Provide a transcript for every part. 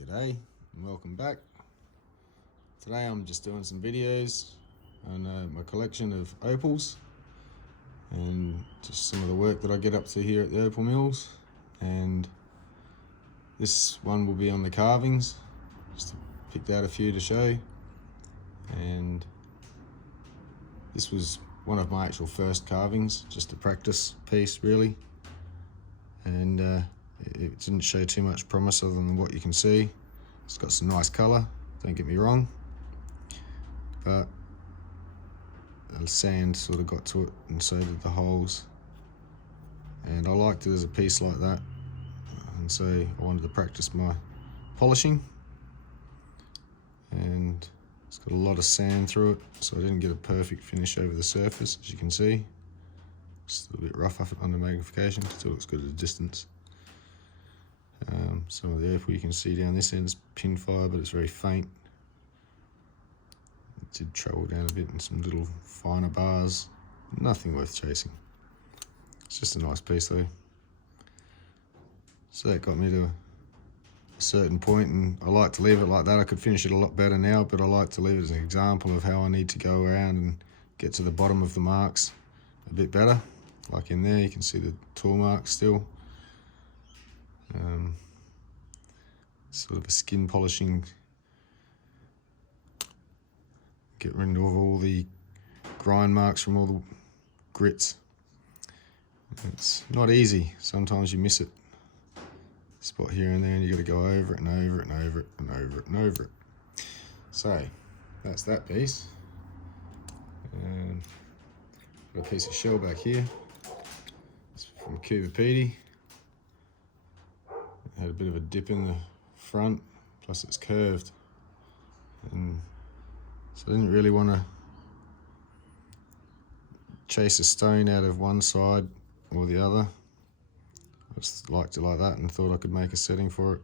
G'day and welcome back. Today I'm just doing some videos on my collection of opals and just some of the work that I get up to here at the opal mills, and this one will be on the carvings. Just picked out a few to show, and this was one of my actual first carvings, just a practice piece really, and it didn't show too much promise other than what you can see. It's got some nice colour, don't get me wrong, but the sand sort of got to it and so did the holes, and I liked it as a piece like that, and so I wanted to practice my polishing. And it's got a lot of sand through it, so I didn't get a perfect finish over the surface, as you can see. It's a little bit rough under magnification, still looks good at a distance. Some of the opal you can see down this end is pin fire, but it's very faint. It did travel down a bit in some little finer bars. Nothing worth chasing. It's just a nice piece though. So that got me to a certain point, and I like to leave it like that. I could finish it a lot better now, but I like to leave it as an example of how I need to go around and get to the bottom of the marks a bit better. Like in there, you can see the tool marks still. Sort of a skin polishing, get rid of all the grind marks from all the grits. It's not easy, sometimes you miss it. Spot here and there, and you got to go over it and over it and over it and over it and over it. So that's that piece. And got a piece of shell back here. It's from Cuba Petey. It had a bit of a dip in the front, plus it's curved, and so I didn't really want to chase a stone out of one side or the other. I just liked it like that and thought I could make a setting for it,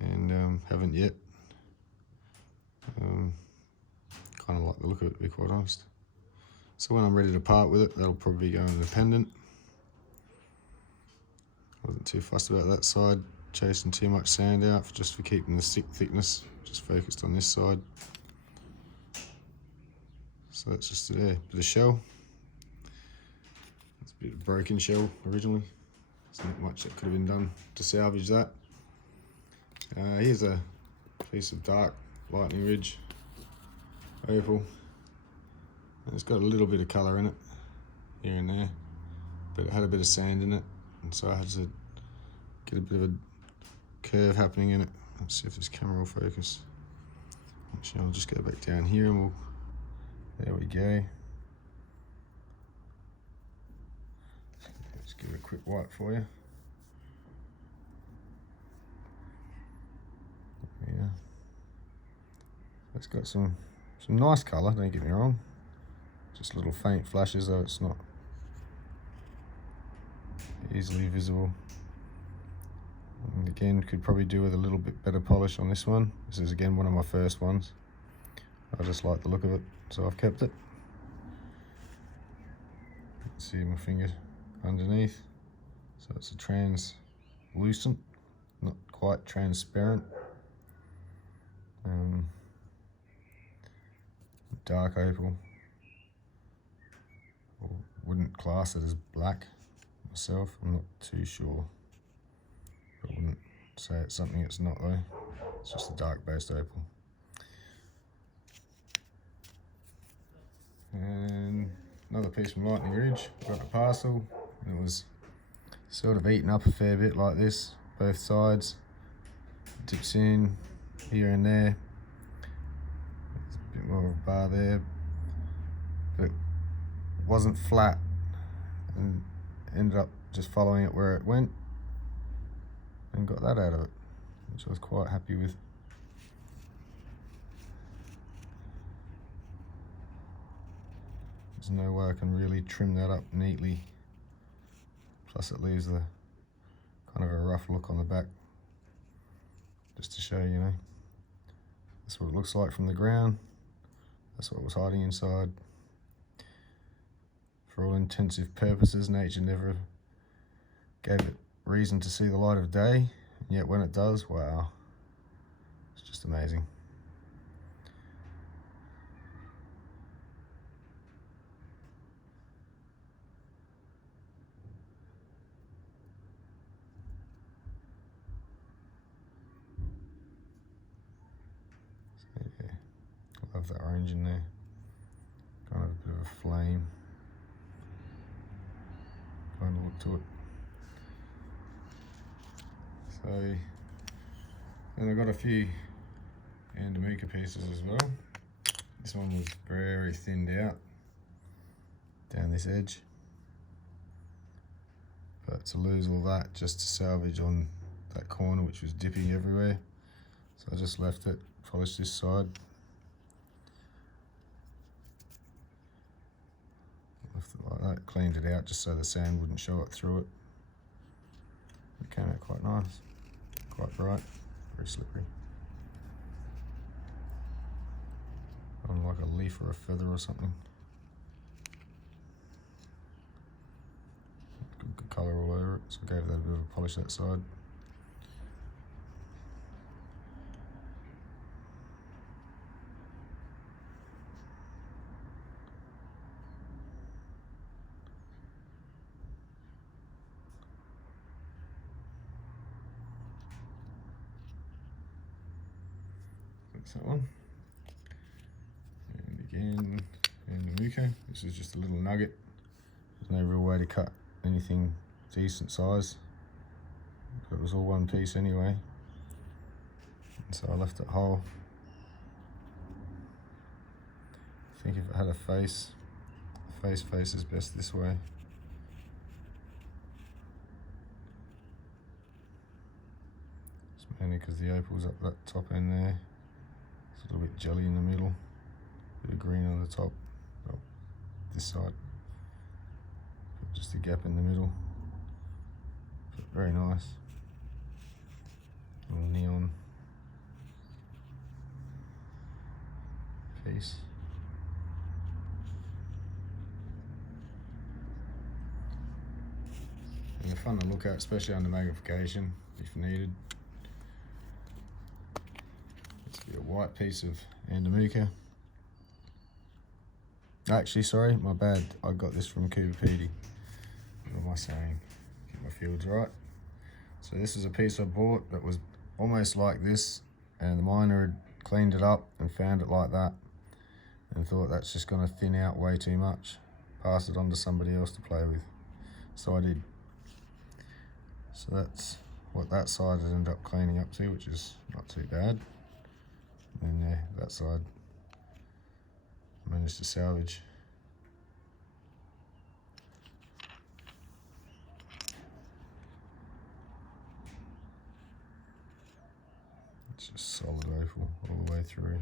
and haven't yet. Kind of like the look of it, to be quite honest. So when I'm ready to part with it, that'll probably go in the pendant. Wasn't too fussed about that side, chasing too much sand out just for keeping the stick thickness, just focused on this side. So that's just there, bit of shell. It's a bit of broken shell originally. There's not much that could have been done to salvage that. Here's a piece of dark lightning ridge opal. And it's got a little bit of colour in it, here and there, but it had a bit of sand in it, and so I had to get a bit of a curve happening in it. Let's see if this camera will focus. Actually, I'll just go back down here and there we go. Let's give it a quick wipe for you. Yeah. It's got some nice colour, don't get me wrong. Just little faint flashes though, it's not easily visible. And again, could probably do with a little bit better polish on this one. This is again one of my first ones. I just like the look of it, so I've kept it. You can see my finger underneath. So it's a translucent, not quite transparent. Dark opal. I wouldn't class it as black myself, I'm not too sure. I wouldn't say it's something it's not though. It's just a dark based opal. And another piece from Lightning Ridge. Got a parcel, and it was sort of eaten up a fair bit like this, both sides. Dips in here and there. There's a bit more of a bar there, but it wasn't flat, and ended up just following it where it went and got that out of it, which I was quite happy with. There's no way I can really trim that up neatly, plus it leaves the kind of a rough look on the back, just to show you know, that's what it looks like from the ground, that's what was hiding inside. For all intensive purposes, nature never gave it reason to see the light of day, And yet when it does, wow, it's just amazing. So yeah, I love that orange in there. Kind of a bit of a flame kind of look to it. So then I got a few Andamica pieces as well. This one was very thinned out down this edge, but to lose all that just to salvage on that corner which was dipping everywhere, so I just left it, polished this side, left it like that, cleaned it out just so the sand wouldn't show it through it. It came out quite nice, quite bright, very slippery. On like a leaf or a feather or something. Good colour all over it, so I gave that a bit of a polish that side. That's that one. And again, Andamica. This is just a little nugget. There's no real way to cut anything decent size. It was all one piece anyway, and so I left it whole. I think if it had a face, the face faces best this way. It's mainly because the opal's up that top end there. It's a little bit jelly in the middle, a bit of green on the top, well, this side. Just a gap in the middle, but very nice. Little neon piece. And they're fun to look at, especially under magnification if needed. This will be a white piece of Andamica. Actually, sorry, my bad. I got this from Cooper Pedy. What am I saying? Get my fields right. So this is a piece I bought that was almost like this, and the miner had cleaned it up and found it like that and thought that's just going to thin out way too much. Pass it on to somebody else to play with. So I did. So that's what that side has ended up cleaning up to, which is not too bad. And yeah, that side I managed to salvage. It's just solid opal all the way through.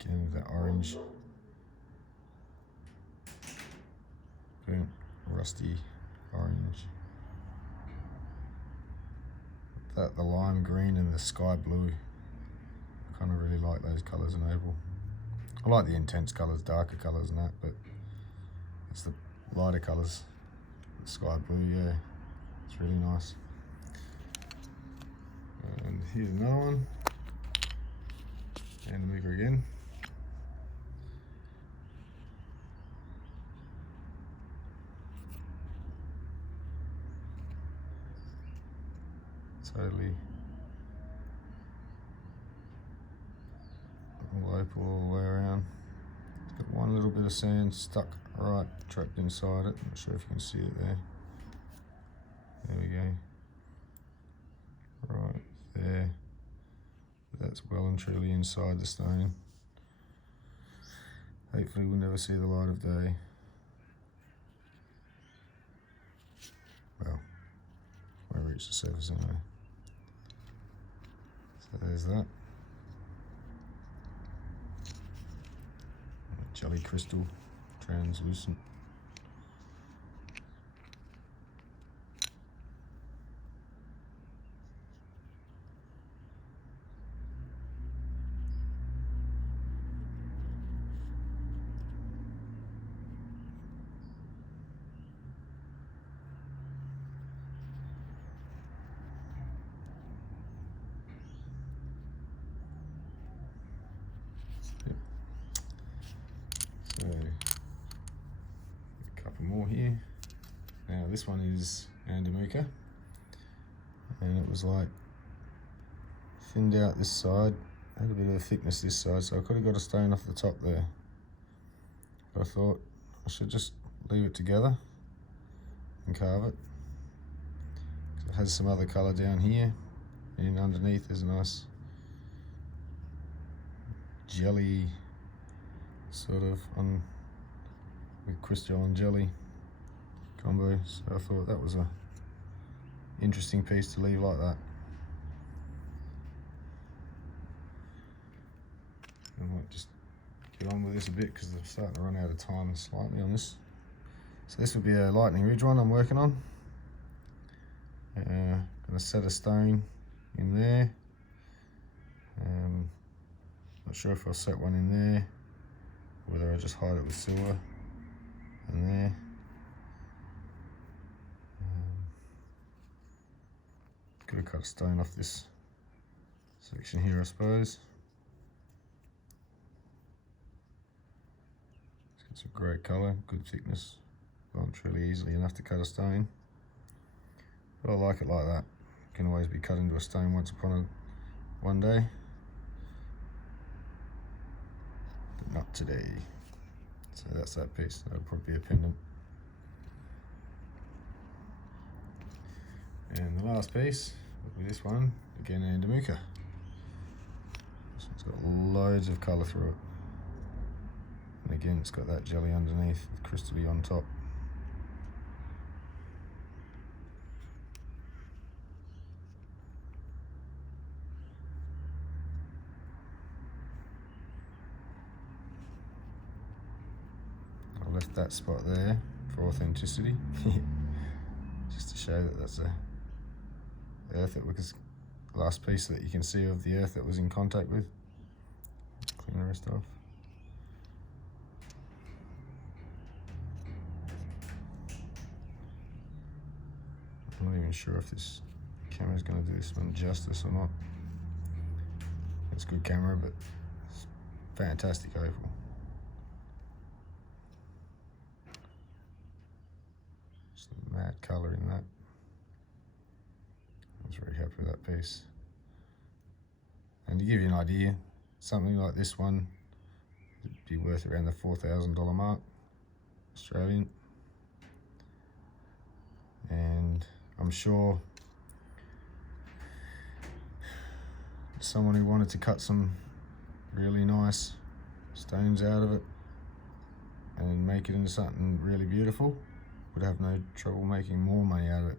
Again with that orange, burnt, rusty orange. That the lime green and the sky blue. I kind of really like those colours in opal. I like the intense colours, darker colours and that, but it's the lighter colours. The sky blue, yeah, it's really nice. And here's another one. Andamica again. Totally all opal all the way around. It's got one little bit of sand stuck right trapped inside it. I'm not sure if you can see it there. There we go. Right there. That's well and truly inside the stone. Hopefully we'll never see the light of day. Well, won't reach the surface anyway. So there's that. Jelly crystal, translucent. this one is Andamuka, and it was like thinned out this side, had a bit of a thickness this side, so I could have got a stone off the top there. But I thought I should just leave it together and carve it. It has some other colour down here, and underneath there's a nice jelly sort of on with crystalline jelly combo, so I thought that was a interesting piece to leave like that. I might just get on with this a bit because I'm starting to run out of time slightly on this. So this would be a lightning ridge one I'm working on. Gonna set a stone in there. Not sure if I'll set one in there, whether I just hide it with silver in there. Could have cut a stone off this section here, I suppose. It's a great colour, good thickness. Gone really easily enough to cut a stone. But I like it like that. It can always be cut into a stone once upon one day. But not today. So that's that piece. That'll probably be a pendant. And the last piece will be this one, again Andamuka. This one's got loads of colour through it. And again, it's got that jelly underneath, crystally on top. I left that spot there for authenticity, just to show that that's the earth that was the last piece that you can see of the earth that was in contact with. Clean the rest off. I'm not even sure if this camera is going to do this one justice or not. It's a good camera, but it's fantastic opal. Just a mad colour in that. I was very happy with that piece. And to give you an idea, something like this one would be worth around the $4,000 mark, Australian. And I'm sure someone who wanted to cut some really nice stones out of it and make it into something really beautiful would have no trouble making more money out of it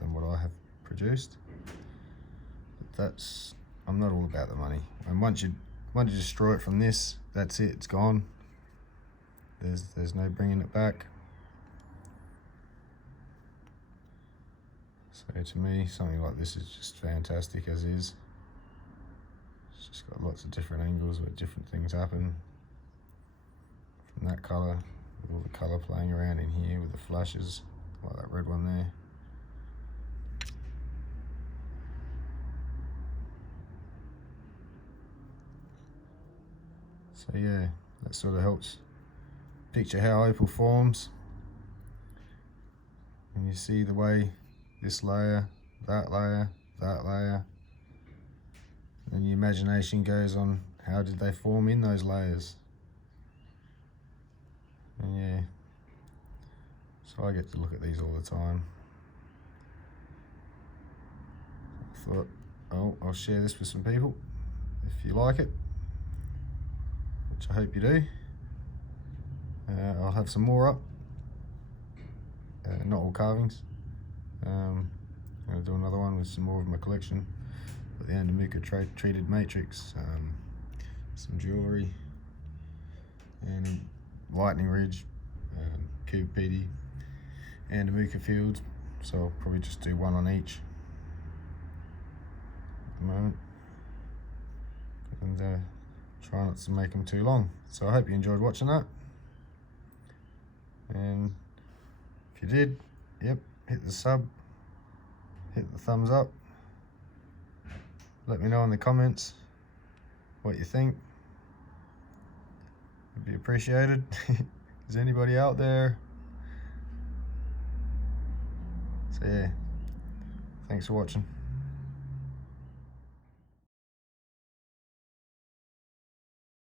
than what I have produced. But I'm not all about the money. And once you destroy it from this, that's it, it's gone. There's no bringing it back. So to me, something like this is just fantastic as is. It's just got lots of different angles where different things happen. From that colour, with all the colour playing around in here with the flashes, like that red one there. So yeah, that sort of helps picture how opal forms. And you see the way this layer, that layer, that layer. And your imagination goes on how did they form in those layers. And yeah, so I get to look at these all the time. I thought, oh, I'll share this with some people if you like it, which I hope you do. I'll have some more up, not all carvings. I'm going to do another one with some more of my collection, but the Andamuka treated matrix, some jewellery, and lightning ridge, cube PD, Andamuka fields. So I'll probably just do one on each at the moment, and try not to make them too long. So I hope you enjoyed watching that, and if you did, yep, hit the sub, hit the thumbs up, let me know in the comments what you think. It'd be appreciated. Is anybody out there So yeah, thanks for watching.